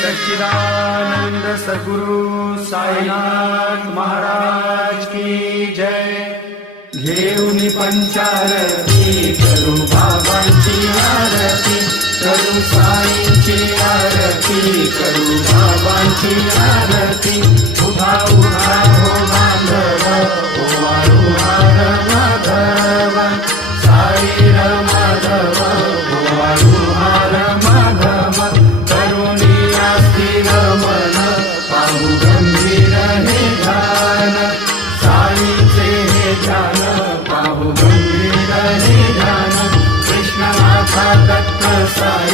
सच्चिदानंद सद्गुरु साईनाथ महाराज की जय। घेऊन पंचारती करू बाबांची आरती, करू साईंची आरती, करू बाबांची आरती। उभा उभा हो बांधव, ओवाळू हार माधव, साई माधव, ओवाळू हार माधव। करुणी अस्थिर मन, पाहू गंभीर हे ध्यान, साईचे हे ध्यान, पाहू गंभीर हे ध्यान। कृष्णाचा दत्त साई